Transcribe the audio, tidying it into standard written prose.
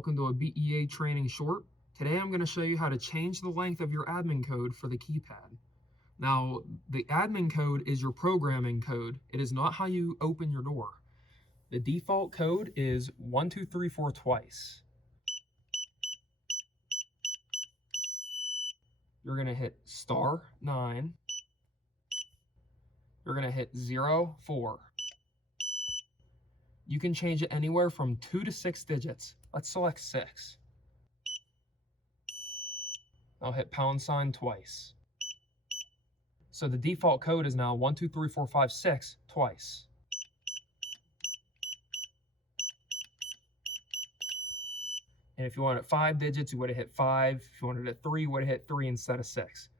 Welcome to a BEA training short. Today I'm going to show you how to change the length of your admin code for the keypad. Now, the admin code is your programming code. It is not how you open your door. The default code is 1234 twice. You're going to hit *9. You're going to hit 04. You can change it anywhere from 2 to 6 digits. Let's select 6. I'll hit # twice. So the default code is now 123456 twice. And if you wanted 5 digits, you would have hit 5. If you wanted it 3, you would have hit 3 instead of 6.